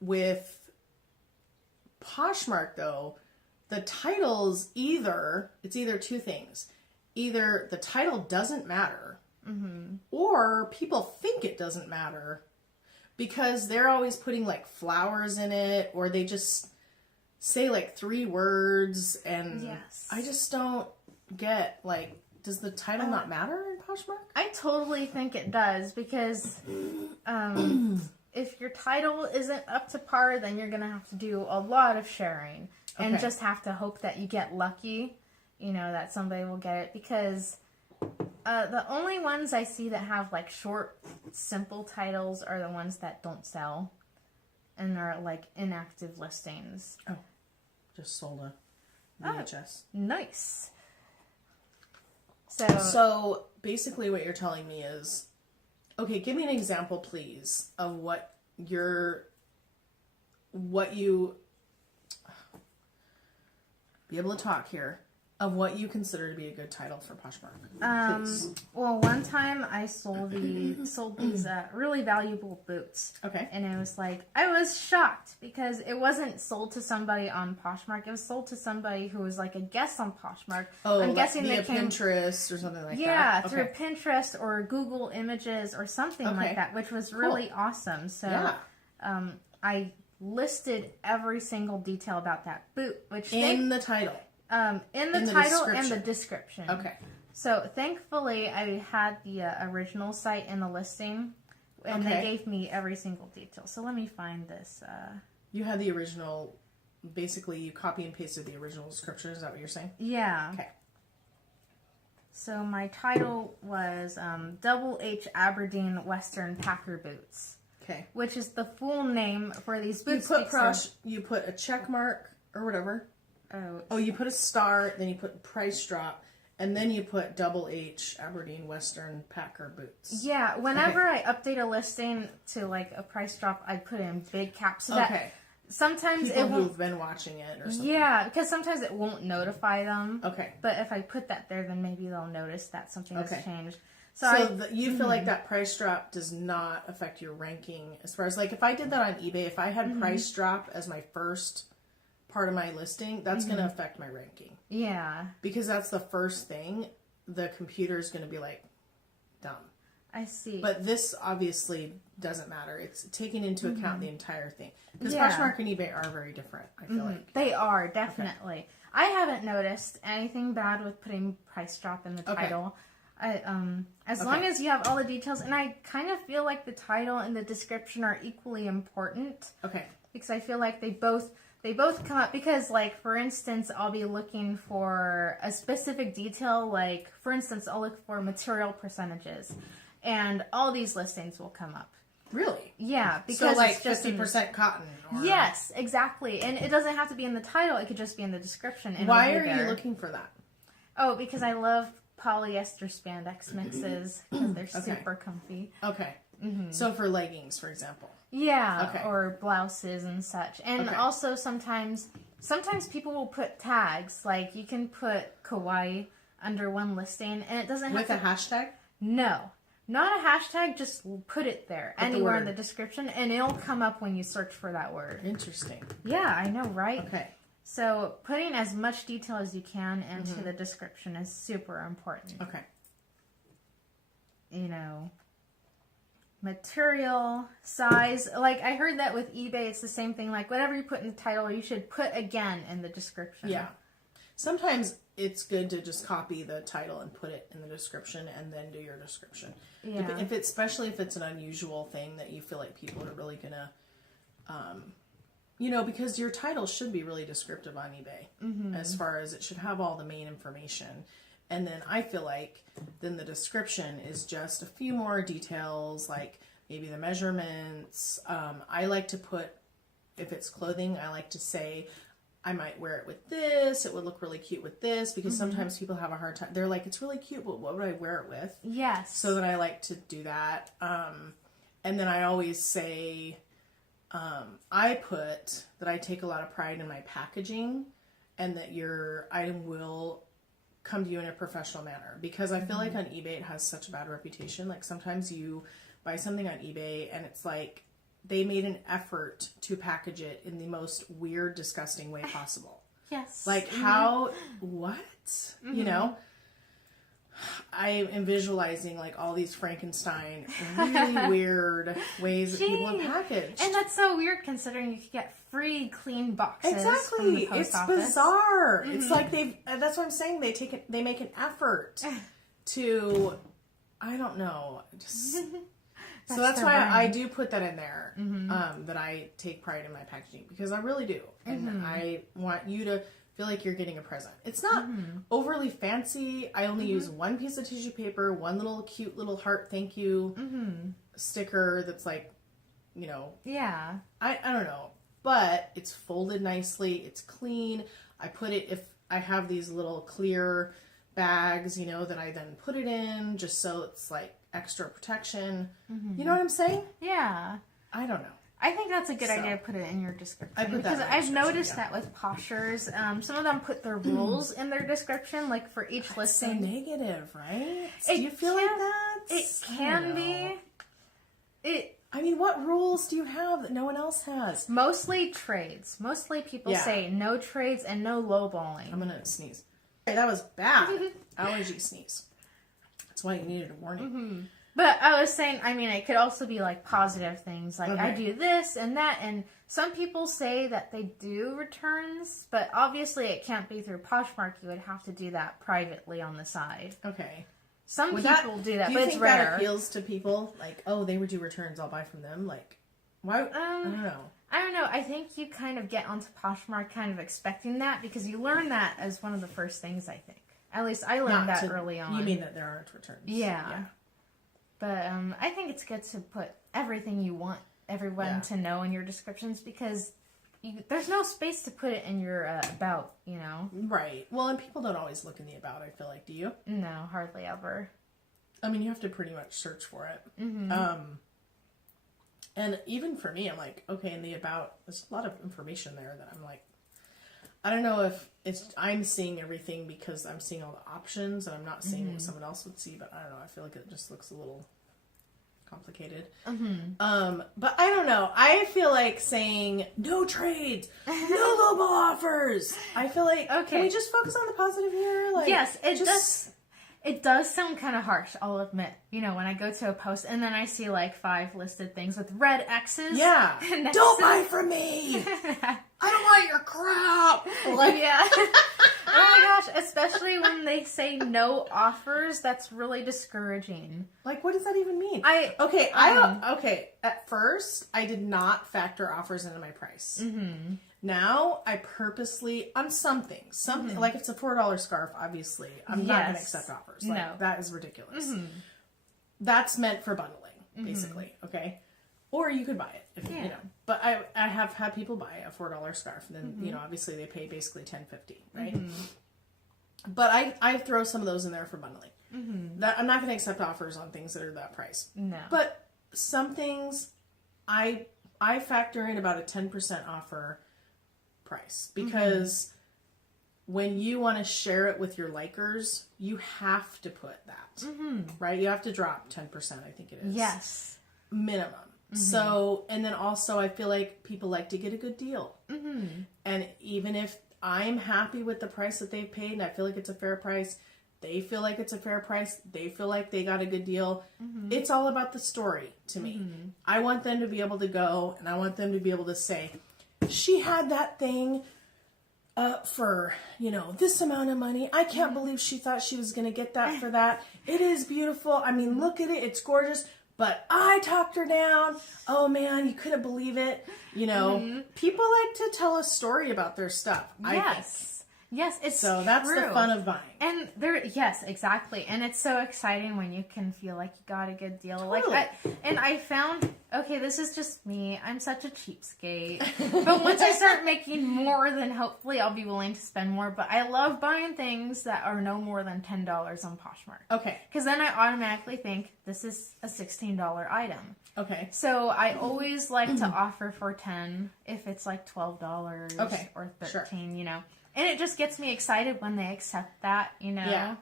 With Poshmark, though, the titles it's either two things. Either the title doesn't matter, or people think it doesn't matter because they're always putting like flowers in it, or they just say like 3 words, and yes. I just don't get, like, does the title not matter in Poshmark? I totally think it does, because if your title isn't up to par, then you're going to have to do a lot of sharing and just have to hope that you get lucky, you know, that somebody will get it, because the only ones I see that have like short, simple titles are the ones that don't sell and are like inactive listings. Oh, just sold a VHS. Oh, nice. So basically what you're telling me is, okay, give me an example, please, of what you be able to talk here, of what you consider to be a good title for Poshmark. Please. Well, one time I sold these really valuable boots. Okay. And it was like, I was shocked because it wasn't sold to somebody on Poshmark. It was sold to somebody who was like a guest on Poshmark. Oh, I'm like guessing via they came Pinterest or something like that. Yeah, through Pinterest or Google Images or something Okay. like that, which was really awesome. So I listed every single detail about that boot, which in the title. In the title and the description. Okay. So thankfully, I had the original site in the listing, and they gave me every single detail. So let me find this. You had the original. Basically, you copy and pasted the original description. Is that what you're saying? Yeah. Okay. So my title was Double H Aberdeen Western Packer Boots. Okay. Which is the full name for these boots. You put a check mark or whatever. Oh, you put a star, then you put price drop, and then you put Double H Aberdeen Western Packer Boots. Yeah, whenever I update a listing to like a price drop, I put in big caps. So that sometimes people who've been watching it or something. Yeah, because sometimes it won't notify them. Okay. But if I put that there, then maybe they'll notice that something has changed. You feel like that price drop does not affect your ranking as far as, like, if I did that on eBay, if I had price drop as my first part of my listing, that's going to affect my ranking. Yeah. Because that's the first thing the computer is going to be like, dumb. I see. But this obviously doesn't matter. It's taking into account the entire thing. Because Poshmark and eBay are very different, I feel like. They are, definitely. Okay. I haven't noticed anything bad with putting price drop in the title. As long as you have all the details, and I kind of feel like the title and the description are equally important. Okay. Because I feel like they both come up, because, like, for instance, I'll be looking for a specific detail, like, for instance, I'll look for material percentages, and all these listings will come up. Really? Yeah, because so, like, it's just 50% cotton. Or... Yes, exactly. And it doesn't have to be in the title, it could just be in the description. And why are you looking for that? Oh, because I love polyester spandex mixes, because they're super comfy. Okay. So for leggings, for example. Yeah, or blouses and such. And also sometimes people will put tags, like you can put kawaii under one listing, and it doesn't have with a hashtag? No. Not a hashtag, just put it there, anywhere in the description, and it'll come up when you search for that word. Interesting. Yeah, I know, right? Okay. So putting as much detail as you can into the description is super important. Okay. You know, material, size. Like, I heard that with eBay, it's the same thing. Like, whatever you put in the title, you should put again in the description. Yeah. Sometimes it's good to just copy the title and put it in the description and then do your description. Yeah. Especially if it's an unusual thing that you feel like people are really going to, you know, because your title should be really descriptive on eBay as far as it should have all the main information. And then I feel like then the description is just a few more details, like maybe the measurements. I like to put, if it's clothing, I like to say, I might wear it with this. It would look really cute with this, because sometimes people have a hard time. They're like, it's really cute, but what would I wear it with? Yes. So then I like to do that. And then I always say, I put that I take a lot of pride in my packaging and that your item will come to you in a professional manner, because I feel like on eBay it has such a bad reputation. Like, sometimes you buy something on eBay and it's like they made an effort to package it in the most weird, disgusting way possible. Yes. Like how, what? You know? I am visualizing like all these Frankenstein really weird ways that people are packaged. And that's so weird considering you could get free clean boxes. Exactly. From the post It's office. bizarre. It's like that's what I'm saying. They make an effort to, I don't know. Just, so that's why I do put that in there, that I take pride in my packaging because I really do. And I want you to feel like you're getting a present. It's not overly fancy. I only use one piece of tissue paper, one little cute little heart thank you sticker that's like, you know. Yeah. I don't know. But it's folded nicely. It's clean. I put it, if I have these little clear bags, you know, that I then put it in just so it's like extra protection. You know what I'm saying? Yeah. I don't know. I think that's a good idea to put it in your description. I put that because in my I've noticed description, that with Poshers, some of them put their rules in their description, like for each So listing. negative, right? Do you feel like that? It can be. I mean, what rules do you have that no one else has? Mostly trades. Mostly people say no trades and no lowballing. I'm gonna sneeze. Okay, that was bad. Allergy sneeze. That's why you needed a warning. But I was saying, I mean, it could also be like positive things, like I do this and that, and some people say that they do returns, but obviously it can't be through Poshmark. You would have to do that privately on the side. Okay. Some people do that, but it's rare. Do you think that appeals to people? Like, oh, they would do returns, I'll buy from them? Like, why? I don't know. I don't know. I think you kind of get onto Poshmark kind of expecting that because you learn that as one of the first things, I think. At least I learned that early on. You mean that there aren't returns? Yeah. But I think it's good to put everything you want everyone to know in your descriptions because there's no space to put it in your about, you know? Right. Well, and people don't always look in the about, I feel like. Do you? No, hardly ever. I mean, you have to pretty much search for it. And even for me, I'm like, okay, in the about, there's a lot of information there that I'm like, I don't know if I'm seeing everything because I'm seeing all the options and I'm not seeing what someone else would see, but I don't know. I feel like it just looks a little complicated. But I don't know. I feel like saying no trades, no lowball offers. I feel like, can we just focus on the positive here? Like, yes, does. It does sound kind of harsh, I'll admit. You know, when I go to a post and then I see like 5 listed things with red X's. Yeah. Don't buy from me. I don't want your crap. Like, yeah. Oh my gosh, especially when they say no offers, that's really discouraging. Like, what does that even mean? Okay. At first, I did not factor offers into my price. Now, I purposely, on something, like if it's a $4 scarf, obviously, I'm not going to accept offers. Like, that is ridiculous. That's meant for bundling, basically, okay? Or you could buy it, if you know. But I have had people buy a $4 scarf, and then, you know, obviously they pay basically $10.50, right? But I throw some of those in there for bundling. That I'm not going to accept offers on things that are that price. No. But some things, I factor in about a 10% offer price because when you want to share it with your likers, you have to put that, right? You have to drop 10%, I think it is. Yes. Minimum. So, and then also I feel like people like to get a good deal. And even if I'm happy with the price that they've paid and I feel like it's a fair price, they feel like it's a fair price, they feel like they got a good deal. It's all about the story to me. I want them to be able to go and I want them to be able to say, she had that thing for, you know, this amount of money. I can't believe she thought she was going to get that for that. It is beautiful. I mean, look at it. It's gorgeous. But I talked her down. Oh, man, you couldn't believe it. You know, people like to tell a story about their stuff, I think. Yes, it's so that's true. the fun of buying. And yes, exactly. And it's so exciting when you can feel like you got a good deal. Totally. Like I found, okay, this is just me. I'm such a cheapskate. But once I start making more, then hopefully I'll be willing to spend more. But I love buying things that are no more than $10 on Poshmark. Okay. Because then I automatically think this is a $16 item. Okay. So I always like to offer for $10 if it's like $12 or $13, you know. And it just gets me excited when they accept that, you know? Yeah.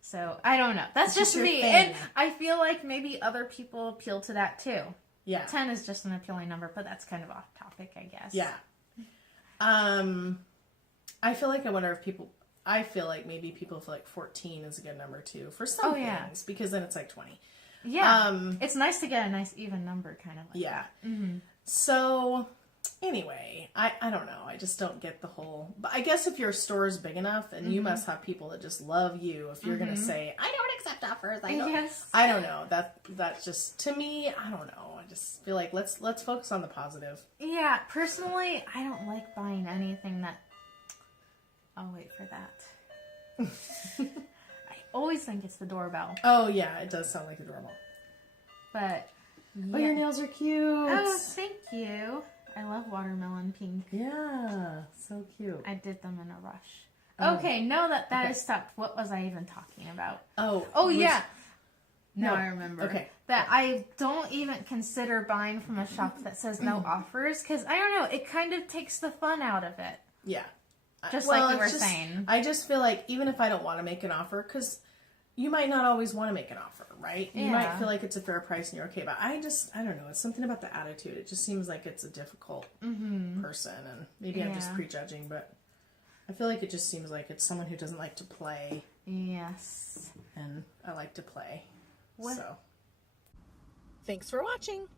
So, I don't know. That's just me. thing. And I feel like maybe other people appeal to that too. Yeah. 10 is just an appealing number, but that's kind of off topic, I guess. Yeah. I feel like I feel like maybe people feel like 14 is a good number too for some things, because then it's like 20. Yeah. It's nice to get a nice even number, kind of like that. Mm-hmm. So anyway, I don't know. I just don't get the whole, but I guess if your store is big enough, and you must have people that just love you if you're going to say, I don't accept offers. I don't know. That's just, to me, I don't know. I just feel like let's focus on the positive. Yeah, personally, I don't like buying anything that, I'll wait for that. I always think it's the doorbell. Oh yeah, it does sound like a doorbell. But oh, your nails are cute. Oh, thank you. I love watermelon pink. Yeah, so cute. I did them in a rush. Okay, now that is stopped, what was I even talking about? Yeah. No, I remember. Okay. That I don't even consider buying from a shop that says no offers, because I don't know, it kind of takes the fun out of it. Yeah. Just like you were saying. I just feel like even if I don't want to make an offer, because you might not always want to make an offer, right? You might feel like it's a fair price and you're okay, but I don't know. It's something about the attitude. It just seems like it's a difficult person, and maybe I'm just prejudging, but I feel like it just seems like it's someone who doesn't like to play. Yes. And I like to play. What? So. Thanks for watching.